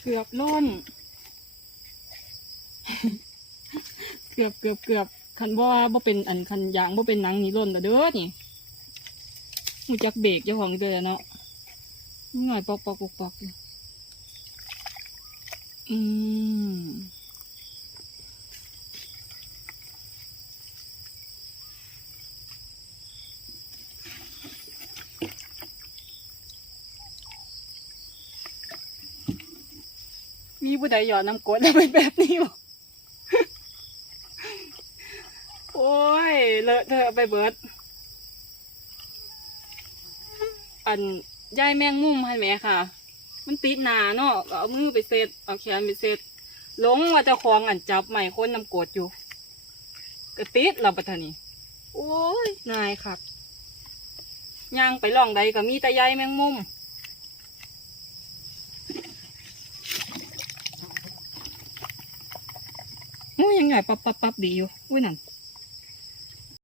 เกือบล่นเกือบเกือบเกือบคันว่าบ่เป็นอันคันยางบ่เป็นหนังนี่ล่นแต่เด้อนี่มูจักเบรกเจ้าของเด้อเนาะหน่อยปอกปอกปอกปอกอยู่อืม มีผู้ใดหยอดน้ำกรดแล้วเป็นแบบนี้บ่โอ้ย เลอะเทอะไปเบิด อันยายแมงมุมให้แม่ค่ะ มันติดหนาเนาะเอามือไปเซตเอาแขนไปเซตหลงว่าจะคลองอันจับใหม่คนน้ำกรดอยู่ก็ติดเราปะทานี่โอ้ยนายครับย่างไปล่องใดก็มีแต่ยายแมงมุม อู้ยังไงปับปับปับดีอยู่อุ้ยนั่น